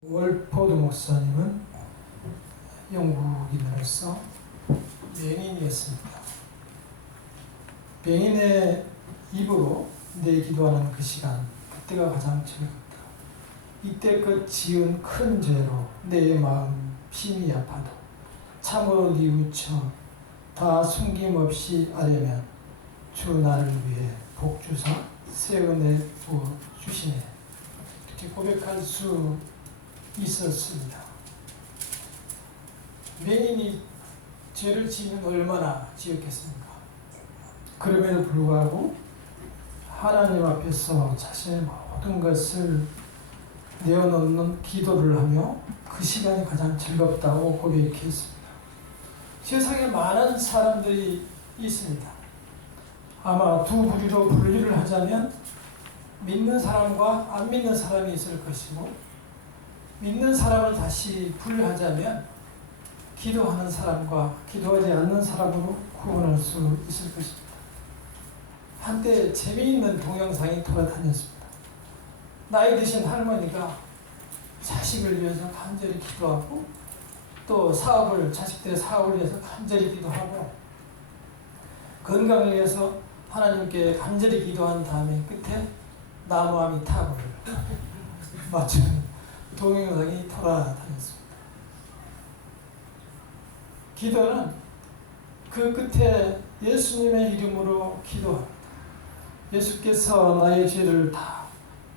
월포드 목사님은 영국인으로서 맹인이었습니다. 맹인의 입으로 내 기도하는 그 시간, 그때가 가장 즐겁다. 이때껏 지은 큰 죄로 내 마음 심히 아파도 참으로 뉘우쳐 다 숨김없이 아뢰면 주 나를 위해 복주사 새 은혜 부어 주시네. 이렇게 고백할 수 있었습니다. 맹인이 죄를 지으면 얼마나 지었겠습니까? 그럼에도 불구하고 하나님 앞에서 자신의 모든 것을 내어놓는 기도를 하며 그 시간이 가장 즐겁다고 고백했습니다. 세상에 많은 사람들이 있습니다. 아마 두 부류로 분류를 하자면 믿는 사람과 안 믿는 사람이 있을 것이고, 믿는 사람을 다시 분류하자면 기도하는 사람과 기도하지 않는 사람으로 구분할 수 있을 것입니다. 한때 재미있는 동영상이 돌아다녔습니다. 나이 드신 할머니가 자식을 위해서 간절히 기도하고, 또 자식들의 사업을 위해서 간절히 기도하고, 건강을 위해서 하나님께 간절히 기도한 다음에 끝에 나무아미 탑을 맞추는 동영상이 돌아다녔습니다. 기도는 그 끝에 예수님의 이름으로 기도합니다. 예수께서 나의 죄를 다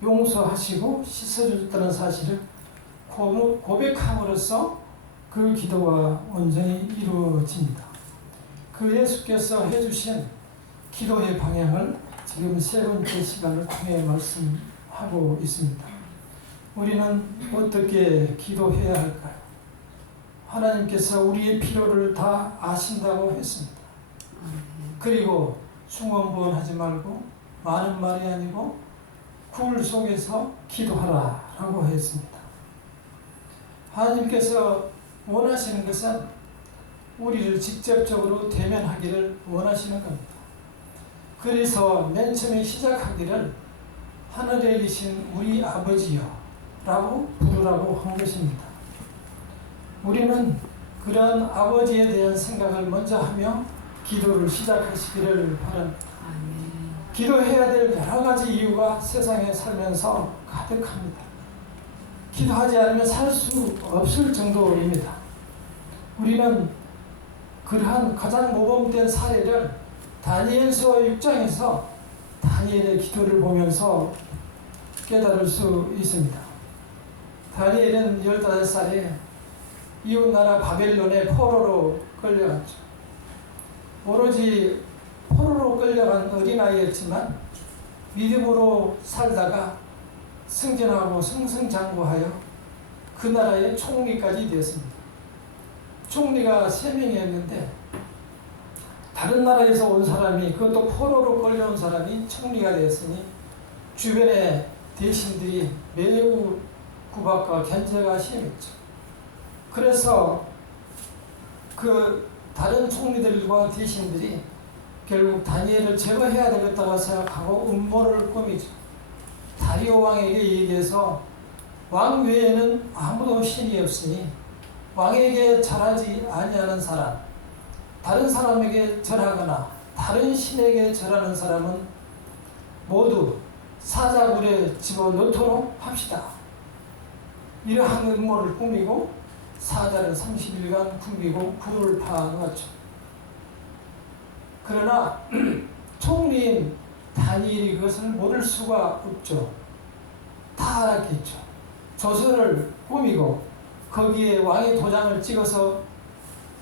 용서하시고 씻어주셨다는 사실을 고백함으로써 그 기도가 온전히 이루어집니다. 그 예수께서 해주신 기도의 방향을 지금 세 번째 시간을 통해 말씀하고 있습니다. 우리는 어떻게 기도해야 할까요? 하나님께서 우리의 필요를 다 아신다고 했습니다. 그리고 중언부언하지 말고 많은 말이 아니고 굴 속에서 기도하라 라고 했습니다. 하나님께서 원하시는 것은 우리를 직접적으로 대면하기를 원하시는 겁니다. 그래서 맨 처음에 시작하기를 하늘에 계신 우리 아버지여 라고 부르라고 한 것입니다. 우리는 그런 아버지에 대한 생각을 먼저 하며 기도를 시작하시기를 바랍니다. 기도해야 될 여러 가지 이유가 세상에 살면서 가득합니다. 기도하지 않으면 살 수 없을 정도입니다. 우리는 그러한 가장 모범된 사례를 다니엘서 6장에서 다니엘의 기도를 보면서 깨달을 수 있습니다. 다니엘은 15살에 이웃나라 바벨론의 포로로 끌려갔죠. 오로지 포로로 끌려간 어린아이였지만 믿음으로 살다가 승진하고 승승장구하여 그 나라의 총리까지 되었습니다. 총리가 3명이었는데 다른 나라에서 온 사람이, 그것도 포로로 끌려온 사람이 총리가 되었으니 주변의 대신들이 매우 구박과 견제가 심했죠. 그래서 그 다른 총리들과 대신들이 결국 다니엘을 제거해야 되겠다고 생각하고 음모를 꾸미죠. 다리오 왕에게 얘기해서 왕 외에는 아무도 신이 없으니 왕에게 절하지 아니하는 사람, 다른 사람에게 절하거나 다른 신에게 절하는 사람은 모두 사자굴에 집어넣도록 합시다. 이러한 음모를 꾸미고 사자를 30일간 굶기고 굴을 파놓았죠. 그러나 총리인 다니엘이 그것을 모를 수가 없죠. 다 알았겠죠. 조서를 꾸미고 거기에 왕의 도장을 찍어서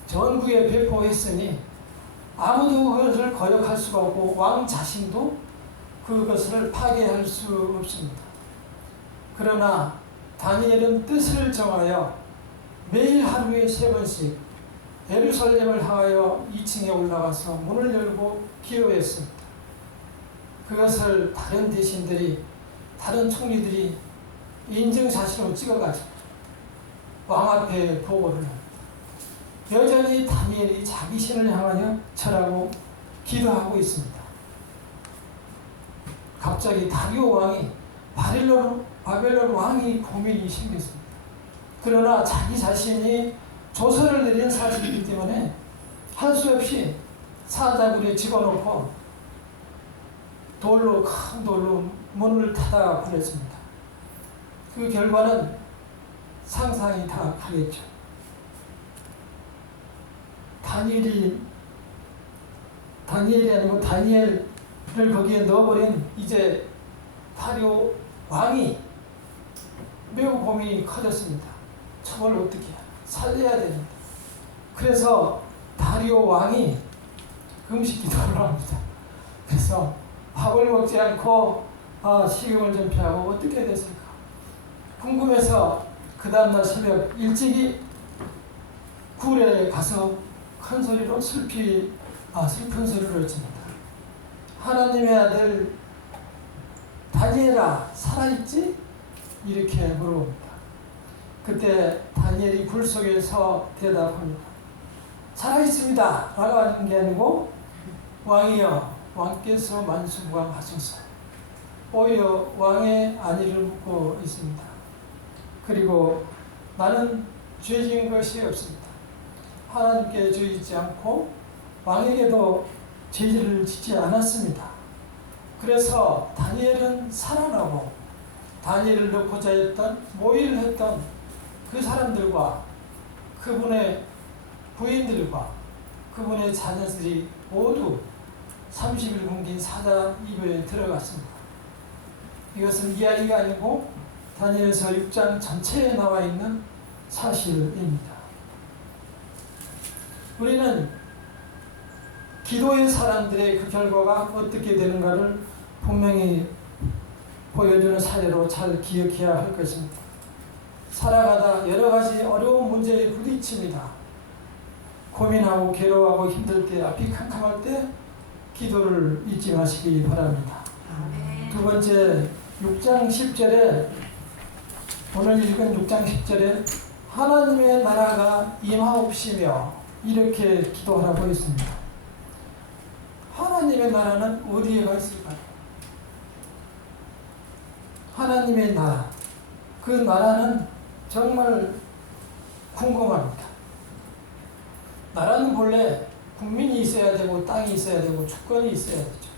전국에 배포했으니 아무도 그것을 거역할 수가 없고 왕 자신도 그것을 파괴할 수 없습니다. 그러나 다니엘은 뜻을 정하여 매일 하루에 3번씩 예루살렘을 향하여 2층에 올라가서 문을 열고 기도했습니다. 그것을 다른 대신들이, 다른 총리들이 인증사진으로 찍어가지고 왕 앞에 보고를 합니다. 여전히 다니엘이 자기 신을 향하여 절하고 기도하고 있습니다. 갑자기 다리오 왕이 바벨론 왕이 고민이 생겼습니다. 그러나 자기 자신이 조서를 내린 사실이기 때문에 할 수 없이 사자굴에 집어넣고 큰 돌로 문을 닫아 버렸습니다. 그 결과는 상상이 다 가겠죠. 다니엘이 아니고 다니엘을 거기에 넣어버린 이제 다리오 왕이 매우 고민이 커졌습니다. 저걸 어떻게 살려야 되는데. 그래서 다리오 왕이 금식 기도를 합니다. 그래서 밥을 먹지 않고 식욕을 좀 피하고 어떻게 됐을까 궁금해서 그 다음날 새벽 일찍이 굴에 가서 큰 소리로 슬픈 소리를 외칩니다. 하나님의 아들 다니엘아 살아있지? 이렇게 물어봅니다. 그때 다니엘이 굴 속에서 대답합니다. 살아있습니다 라고 하는 게 아니고 왕이여 왕께서 만수무강하소서. 오히려 왕의 안위를 묻고 있습니다. 그리고 나는 죄 지은 것이 없습니다. 하나님께 죄 짓지 않고 왕에게도 죄를 짓지 않았습니다. 그래서 다니엘은 살아나고 다니엘을 넣고자 했던 모의를 했던 그 사람들과 그분의 부인들과 그분의 자녀들이 모두 30일 굶긴 사자 입에 들어갔습니다. 이것은 이야기가 아니고 다니엘서 6장 전체에 나와 있는 사실입니다. 우리는 기도의 사람들의 그 결과가 어떻게 되는가를 분명히 보여주는 사례로 잘 기억해야 할 것입니다. 살아가다 여러 가지 어려운 문제에 부딪힙니다. 고민하고 괴로워하고 힘들 때, 앞이 캄캄할 때 기도를 잊지 마시기 바랍니다. 두 번째 6장 10절에 오늘 읽은 6장 10절에 하나님의 나라가 임하옵시며 이렇게 기도하라고 했습니다. 하나님의 나라는 어디에가 있을까요? 하나님의 나라, 그 나라는 정말 궁금합니다. 나라는 본래 국민이 있어야 되고 땅이 있어야 되고 주권이 있어야 되죠.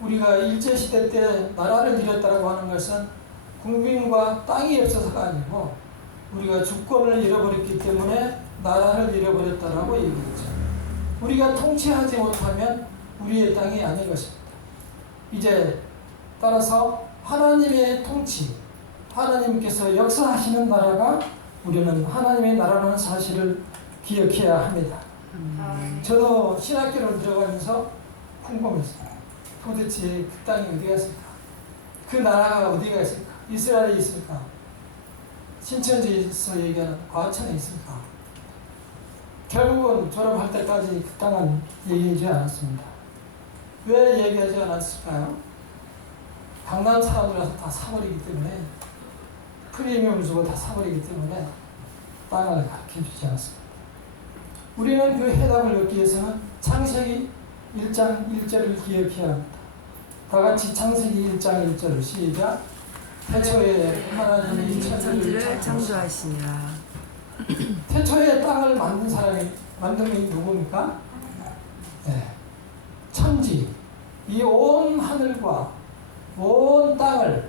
우리가 일제시대 때 나라를 잃었다고 하는 것은 국민과 땅이 없어서가 아니고 우리가 주권을 잃어버렸기 때문에 나라를 잃어버렸다라고 얘기했죠. 우리가 통치하지 못하면 우리의 땅이 아닌 것입니다. 이제 따라서 하나님의 통치, 하나님께서 역사하시는 나라가 우리는 하나님의 나라라는 사실을 기억해야 합니다. 저도 신학교를 들어가면서 궁금했어요. 도대체 그 땅이 어디가 있을까? 그 나라가 어디가 있을까? 이스라엘이 있을까? 신천지에서 얘기하는 과천에 있을까? 결국은 졸업할 때까지 그 땅은 얘기하지 않았습니다. 왜 얘기하지 않았을까요? 강남 사람들이라서 다 사버리기 때문에, 프리미엄을 주고 다 사버리기 때문에 땅을 가르쳐주지 않았습니다. 우리는 그 해답을 얻기 위해서는 창세기 1장 1절을 기억해야 합니다. 다 같이 창세기 1장 1절 시작. 태초에 하나님이 천지를 창조하시니라. 태초에 땅을 만든 게 누굽니까? 네. 천지, 이 온 하늘과 온 땅을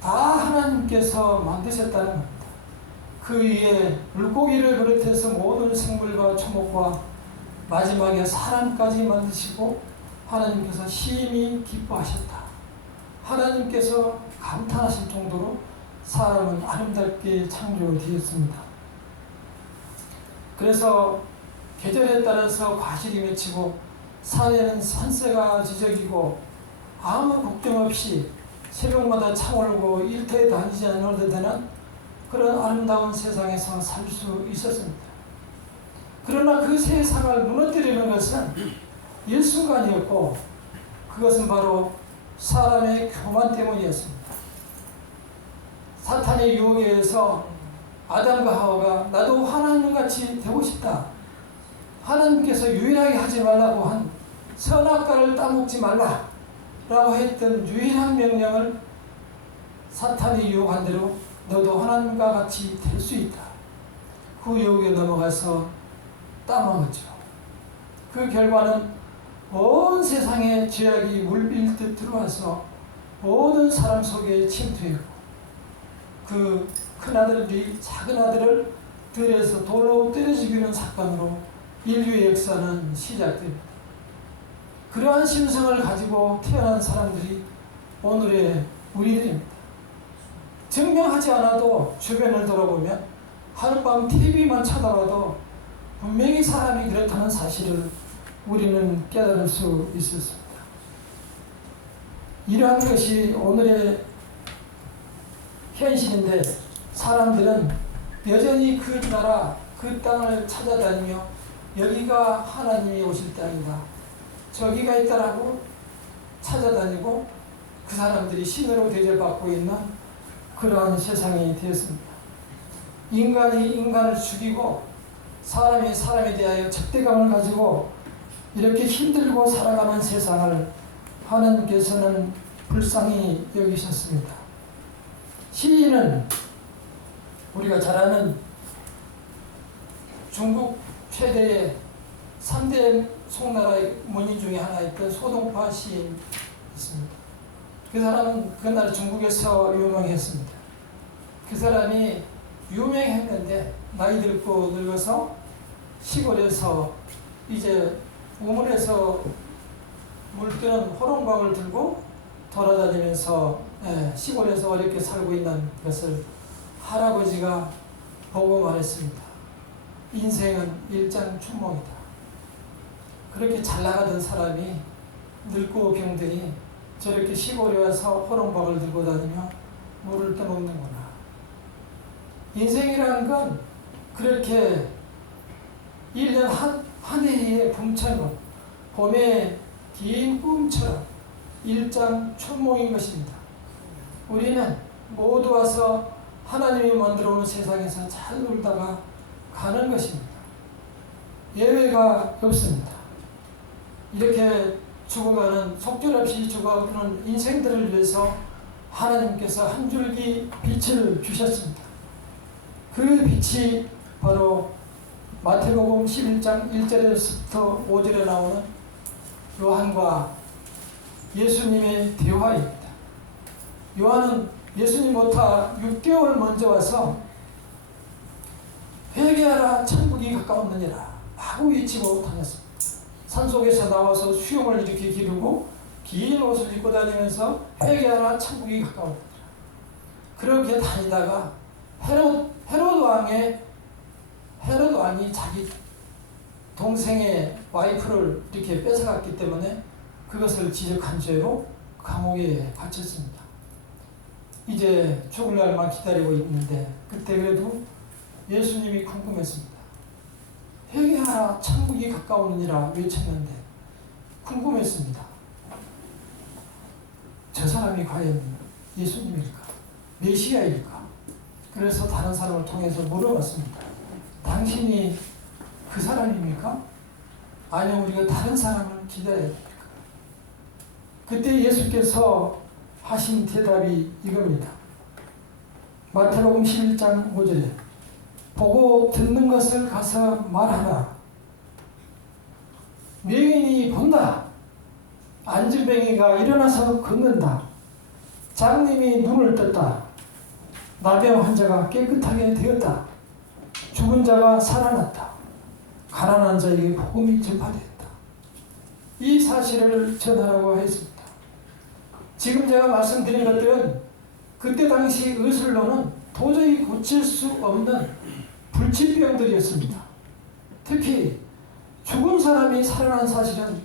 다 하나님께서 만드셨다는 겁니다. 그 위에 물고기를 비롯해서 모든 생물과 초목과 마지막에 사람까지 만드시고 하나님께서 심히 기뻐하셨다. 하나님께서 감탄하실 정도로 사람은 아름답게 창조되었습니다. 그래서 계절에 따라서 과실이 맺히고 산에는 산새가 지저귀고 아무 걱정 없이 새벽마다 창을고 일터에 다니지 않아도 되는 그런 아름다운 세상에서 살 수 있었습니다. 그러나 그 세상을 무너뜨리는 것은 일순간이었고 그것은 바로 사람의 교만 때문이었습니다. 사탄의 유혹에 의해서 아담과 하와가 나도 하나님같이 되고 싶다. 하나님께서 유일하게 하지 말라고 한 선악과를 따먹지 말라라고 했던 유일한 명령을 사탄이 유혹한 대로 너도 하나님과 같이 될 수 있다. 그 유혹에 넘어가서 따먹었죠. 그 결과는 온 세상에 죄악이 물밀듯 들어와서 모든 사람 속에 침투했고 그 큰아들이 작은아들을 들에서 돌로 때려 죽이는 사건으로 인류의 역사는 시작됩니다. 그러한 심성을 가지고 태어난 사람들이 오늘의 우리들입니다. 증명하지 않아도 주변을 돌아보면 하룻밤 TV만 쳐다봐도 분명히 사람이 그렇다는 사실을 우리는 깨달을 수 있었습니다. 이러한 것이 오늘의 현실인데 사람들은 여전히 그 나라, 그 땅을 찾아다니며 여기가 하나님이 오실 땅이다, 저기가 있다라고 찾아다니고 그 사람들이 신으로 대접받고 있는 그러한 세상이 되었습니다. 인간이 인간을 죽이고 사람이 사람에 대하여 적대감을 가지고 이렇게 힘들고 살아가는 세상을 하나님께서는 불쌍히 여기셨습니다. 시인은 우리가 잘 아는 중국 최대의 3대 송나라의 문인 중에 하나였던 소동파 시인이 있습니다. 그 사람은 그날 중국에서 유명했습니다. 그 사람이 유명했는데 나이 들고 늙어서 시골에서 이제 우물에서 물 뜨는 호롱박을 들고 돌아다니면서 시골에서 어렵게 살고 있는 것을 할아버지가 보고 말했습니다. 인생은 일장춘몽이다. 그렇게 잘 나가던 사람이 늙고 병들이 저렇게 시골에 와서 호롱박을 들고 다니며 물을 떠먹는구나. 인생이라는 건 그렇게 1년 한 해의 봄처럼 봄의 긴 꿈처럼 일장춘몽인 것입니다. 우리는 모두 와서 하나님이 만들어 놓은 세상에서 잘 놀다가 가는 것입니다. 예외가 없습니다. 이렇게 죽어가는, 속절없이 죽어가는 인생들을 위해서 하나님께서 한 줄기 빛을 주셨습니다. 그 빛이 바로 마태복음 11장 1절에서부터 5절에 나오는 요한과 예수님의 대화입니다. 요한은 예수님보다 6개월 먼저 와서 회개하라 천국이 가까웠느니라 하고 외치고 다녔습니다. 산속에서 나와서 수염을 이렇게 기르고 긴 옷을 입고 다니면서 회개하라 천국이 가까웠느니라. 그렇게 다니다가 헤롯 왕이 자기 동생의 와이프를 이렇게 뺏어갔기 때문에 그것을 지적한 죄로 감옥에 갇혔습니다. 이제 죽을 날만 기다리고 있는데 그때 그래도 예수님이 궁금했습니다. 회개하라 천국이 가까우니라 외쳤는데 궁금했습니다. 저 사람이 과연 예수님일까? 메시아일까? 그래서 다른 사람을 통해서 물어봤습니다. 당신이 그 사람입니까? 아니면 우리가 다른 사람을 기다려야 됩니까? 그때 예수께서 하신 대답이 이겁니다. 마태복음 11장 5절에 보고 듣는 것을 가서 말하라. 맹인이 본다. 안진뱅이가 일어나서 걷는다. 장님이 눈을 떴다. 나병 환자가 깨끗하게 되었다. 죽은 자가 살아났다. 가난한 자에게 복음이 전파되었다. 이 사실을 전하라고 했습니다. 지금 제가 말씀드린 것들은 그때 당시 의술로는 도저히 고칠 수 없는 불치병들이었습니다. 특히 죽은 사람이 살아난 사실은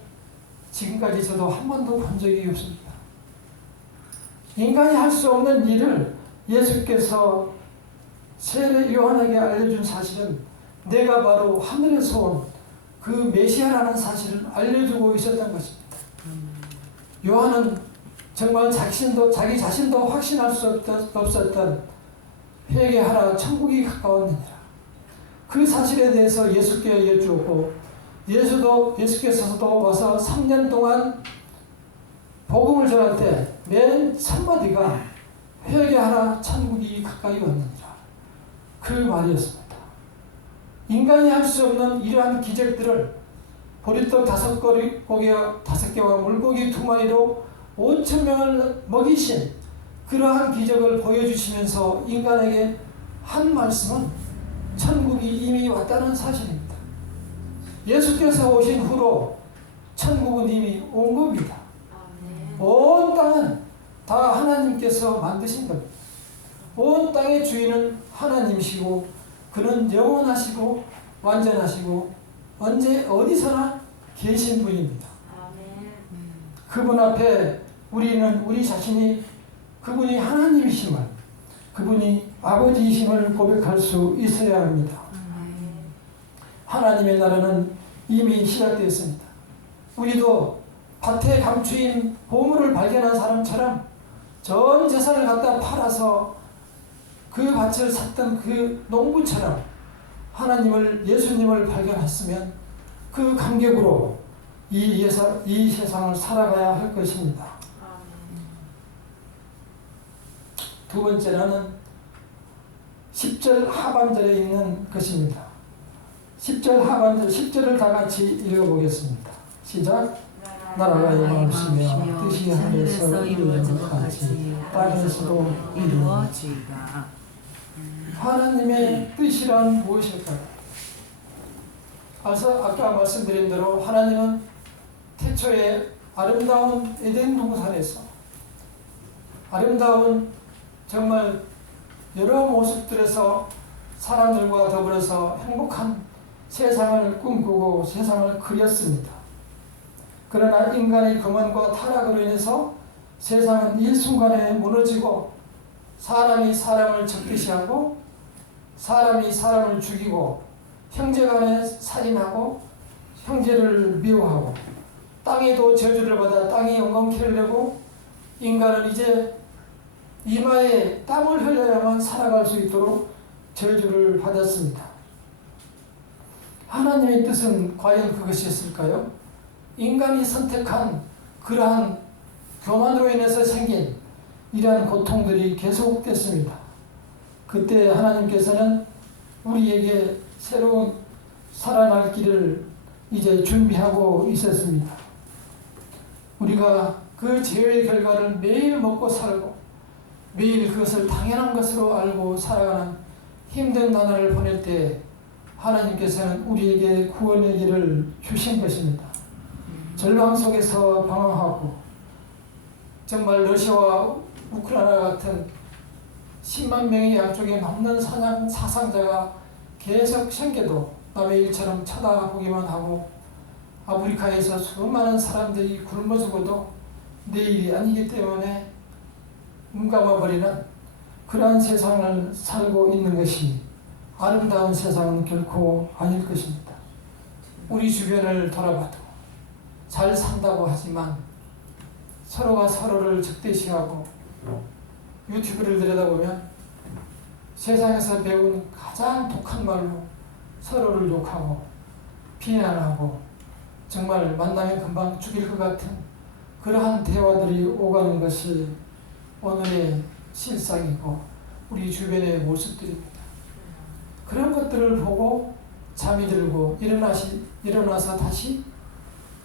지금까지 저도 한 번도 본 적이 없습니다. 인간이 할 수 없는 일을 예수께서 세례 요한에게 알려준 사실은 내가 바로 하늘에서 온 그 메시아라는 사실을 알려주고 있었던 것입니다. 요한은 정말 자기 자신도 확신할 수 없었던 회개하라 천국이 가까웠느니라. 그 사실에 대해서 예수께 여쭈었고 예수께서도 와서 3년 동안 복음을 전할 때 맨 첫마디가 회개하라 천국이 가까이 왔느니라. 그 말이었습니다. 인간이 할 수 없는 이러한 기적들을 보리떡 5개와 물고기 2마리로 5,000명을 먹이신 그러한 기적을 보여주시면서 인간에게 한 말씀은 천국이 이미 왔다는 사실입니다. 예수께서 오신 후로 천국은 이미 온 겁니다. 온 땅은 다 하나님께서 만드신 겁니다. 온 땅의 주인은 하나님이시고 그는 영원하시고 완전하시고 언제 어디서나 계신 분입니다. 그분 앞에 우리는 우리 자신이 그분이 하나님이심을, 그분이 아버지이심을 고백할 수 있어야 합니다. 하나님의 나라는 이미 시작되었습니다. 우리도 밭에 감추인 보물을 발견한 사람처럼 전 재산을 갖다 팔아서 그 밭을 샀던 그 농부처럼 하나님을, 예수님을 발견했으면 그 감격으로 이 세상을 살아가야 할 것입니다. 두 번째는 10절 하반절에 있는 것입니다. 10절 하반절, 10절을 다 같이 읽어보겠습니다. 시작. 나라가 영광이시며 뜻이 하늘에서 이루어진 것 같이 땅에서도 이루어지이다. 하나님의 뜻이란 무엇일까요? 아까 말씀드린 대로 하나님은 태초에 아름다운 에덴 동산에서 아름다운 정말 여러 모습들에서 사람들과 더불어서 행복한 세상을 꿈꾸고 세상을 그렸습니다. 그러나 인간의 교만과 타락으로 인해서 세상은 일순간에 무너지고 사람이 사람을 적대시하고 사람이 사람을 죽이고 형제간에 살인하고 형제를 미워하고 땅에도 저주를 받아 땅이 영광케를 내고 인간은 이제 이마에 땀을 흘려야만 살아갈 수 있도록 저주를 받았습니다. 하나님의 뜻은 과연 그것이었을까요? 인간이 선택한 그러한 교만으로 인해서 생긴 이러한 고통들이 계속됐습니다. 그때 하나님께서는 우리에게 새로운 살아날 길을 이제 준비하고 있었습니다. 우리가 그 죄의 결과를 매일 먹고 살고 매일 그것을 당연한 것으로 알고 살아가는 힘든 나날을 보낼 때 하나님께서는 우리에게 구원의 길을 주신 것입니다. 절망 속에서 방황하고 정말 러시아와 우크라이나 같은 10만 명의 양쪽에 맞는 사상자가 계속 생겨도 남의 일처럼 쳐다보기만 하고 아프리카에서 수많은 사람들이 굶어 죽어도 내일이 아니기 때문에 눈감아버리는 그러한 세상을 살고 있는 것이 아름다운 세상은 결코 아닐 것입니다. 우리 주변을 돌아봐도 잘 산다고 하지만 서로가 서로를 적대시하고 유튜브를 들여다보면 세상에서 배운 가장 독한 말로 서로를 욕하고 비난하고 정말 만나면 금방 죽일 것 같은 그러한 대화들이 오가는 것이 오늘의 실상이고 우리 주변의 모습들입니다. 그런 것들을 보고 잠이 들고 일어나서 다시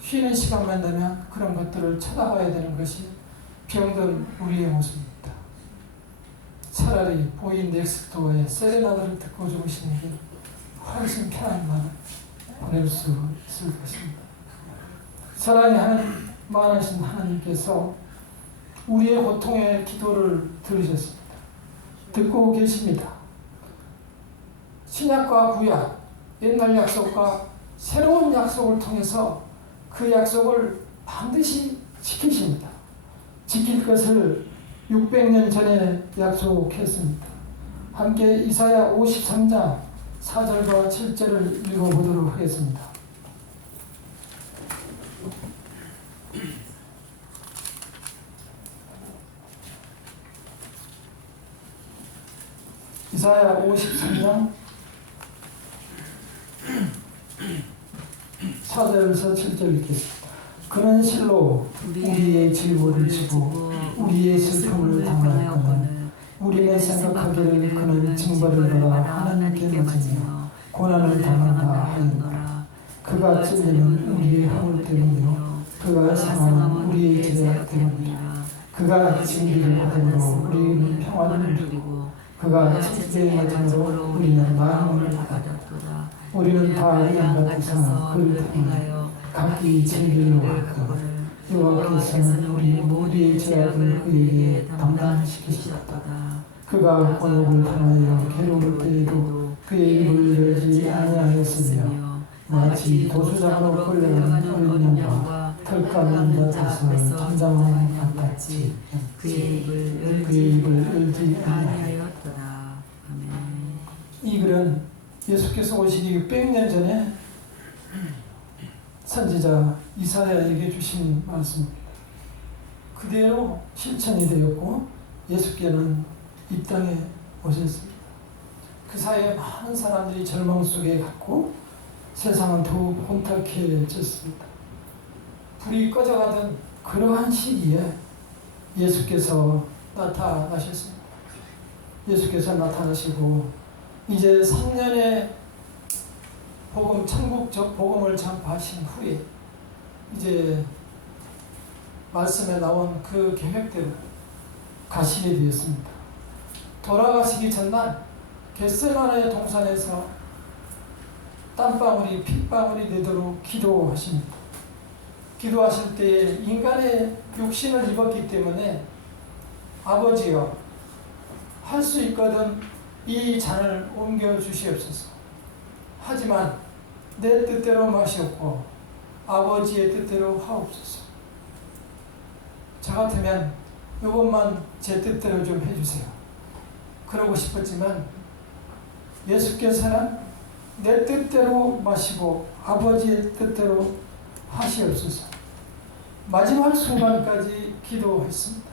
쉬는 시간만 되면 그런 것들을 쳐다봐야 되는 것이 병든 우리의 모습입니다. 차라리 보인 넥스트도어의 세레나드를 듣고 주무시는 게 훨씬 편한 밤을 보낼 수 있을 것입니다. 사랑이 많으신 하나님께서 우리의 고통의 기도를 들으셨습니다. 듣고 계십니다. 신약과 구약, 옛날 약속과 새로운 약속을 통해서 그 약속을 반드시 지키십니다. 지킬 것을 600년 전에 약속했습니다. 함께 이사야 53장 4절과 7절을 읽어보도록 하겠습니다. 이사야 53장 4절에서 7절 읽겠습니다. 그는 실로 우리의 질고를 지고 우리의 슬픔을 당하였거늘 우리는 생각하기를 그는 징벌을 받아 하나님께 맞으며 고난을 당한다 하였노라. 그가 찔리는 우리의 허물 때문이요 그가 상하는 우리의 죄악 때문이라. 그가 징계를 받음으로 우리는 평안을 누리고 그가 징계의 맞음으로 우리는 나음을 받았도다. 우리는 다 양 같아서 그를 행하여 각기 징계를 받고 여호와께서는 우리 모두의 죄악을 그에게 담당시키셨도다. 그가 곤혹을 당하여 괴로울 때에도 그의 입을 열지 아니하였으며 마치 도수장으로 끌려가는 어린 양과 털감는 자에서 잠잠함 같았지. 그의 입을 열지 아니하였더라. 아멘. 이 글은 예수께서 오시기 600년 전에 선지자 이사야에게 주신 말씀입니다. 그대로 실천이 되었고 예수께는 이 땅에 오셨습니다. 그 사이에 많은 사람들이 절망 속에 갔고 세상은 더욱 혼탁해졌습니다. 불이 꺼져가던 그러한 시기에 예수께서 나타나셨습니다. 예수께서 나타나시고 이제 3년의 천국적 복음을 전파하신 후에 이제 말씀에 나온 그 계획대로 가시게 되었습니다. 돌아가시기 전날 겟세마네 동산에서 땀방울이 핏방울이 되도록 기도하십니다. 기도하실 때 인간의 육신을 입었기 때문에 아버지여 할 수 있거든 이 잔을 옮겨 주시옵소서. 하지만 내 뜻대로 마시옵고 아버지의 뜻대로 하옵소서. 저 같으면 이것만 제 뜻대로 좀 해주세요. 그러고 싶었지만 예수께서는 내 뜻대로 마시고 아버지의 뜻대로 하시옵소서. 마지막 순간까지 기도했습니다.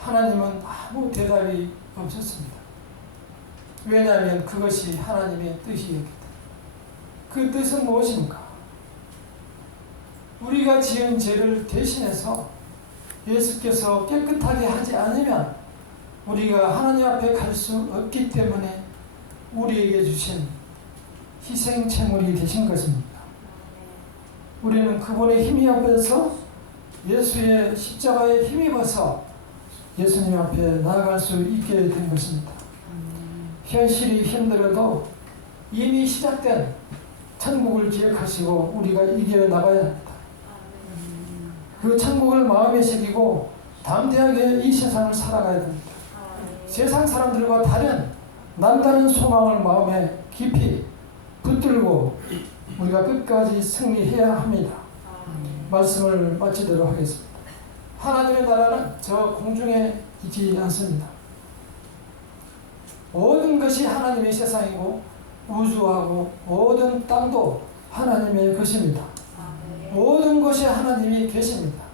하나님은 아무 대답이 없었습니다. 왜냐하면 그것이 하나님의 뜻이었기 때문에. 그 뜻은 무엇입니까? 우리가 지은 죄를 대신해서 예수께서 깨끗하게 하지 않으면 우리가 하나님 앞에 갈 수 없기 때문에 우리에게 주신 희생제물이 되신 것입니다. 우리는 그분의 힘이 앞에서 예수의 십자가에 힘입어서 예수님 앞에 나아갈 수 있게 된 것입니다. 현실이 힘들어도 이미 시작된 천국을 기억하시고 우리가 이겨나가야 합니다. 그 천국을 마음에 새기고 담대하게 이 세상을 살아가야 됩니다. 세상 사람들과 다른 남다른 소망을 마음에 깊이 붙들고 우리가 끝까지 승리해야 합니다. 말씀을 마치도록 하겠습니다. 하나님의 나라는 저 공중에 있지 않습니다. 모든 것이 하나님의 세상이고 우주하고 모든 땅도 하나님의 것입니다. 모든 것이 하나님이 계십니다.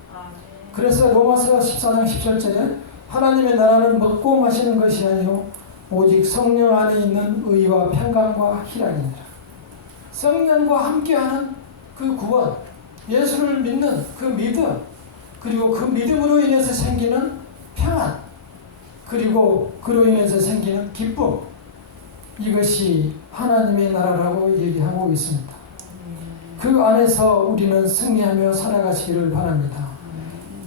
그래서 로마서 14장 17절에 하나님의 나라는 먹고 마시는 것이 아니요 오직 성령 안에 있는 의와 평강과 희락이니라. 성령과 함께하는 그 구원, 예수를 믿는 그 믿음, 그리고 그 믿음으로 인해서 생기는 평안, 그리고 그로 인해서 생기는 기쁨, 이것이 하나님의 나라라고 얘기하고 있습니다. 그 안에서 우리는 승리하며 살아가시기를 바랍니다.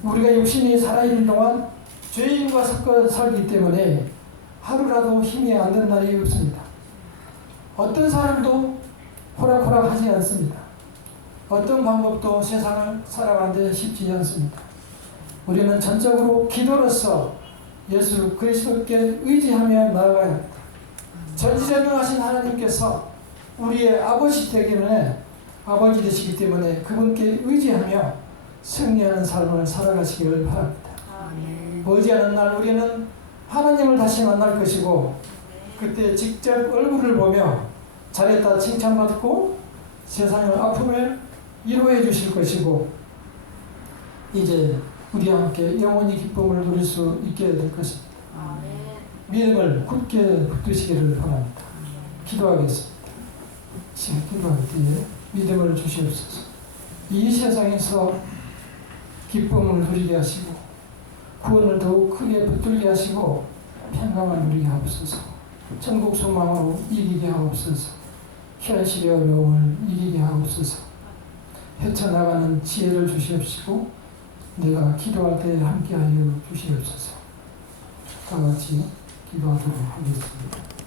우리가 육신이 살아있는 동안 죄인과 섞어 살기 때문에 하루라도 힘이 안 든 날이 없습니다. 어떤 사람도 호락호락하지 않습니다. 어떤 방법도 세상을 살아가는데 쉽지 않습니다. 우리는 전적으로 기도로서 예수 그리스도께 의지하며 나아가야 합니다. 전지전능하신 하나님께서 우리의 아버지 되기는 아버지 되시기 때문에 그분께 의지하며 승리하는 삶을 살아가시기를 바랍니다. 머지않은 날 우리는 하나님을 다시 만날 것이고 그때 직접 얼굴을 보며 잘했다 칭찬받고 세상의 아픔을 위로해 주실 것이고 이제 우리 함께 영원히 기쁨을 누릴 수 있게 될 것입니다. 믿음을 굳게 붙드시기를 바랍니다. 기도하겠습니다. 기도할 때에 믿음을 주시옵소서. 이 세상에서 기쁨을 누리게 하시고 구원을 더욱 크게 붙들게 하시고 평강을 누리게 하옵소서. 전국 소망으로 이기게 하옵소서. 현실의 어려움을 이기게 하옵소서. 헤쳐나가는 지혜를 주시옵시고 내가 기도할 때 함께하여 주시옵소서. 다 같이 기도하도록 하겠습니다.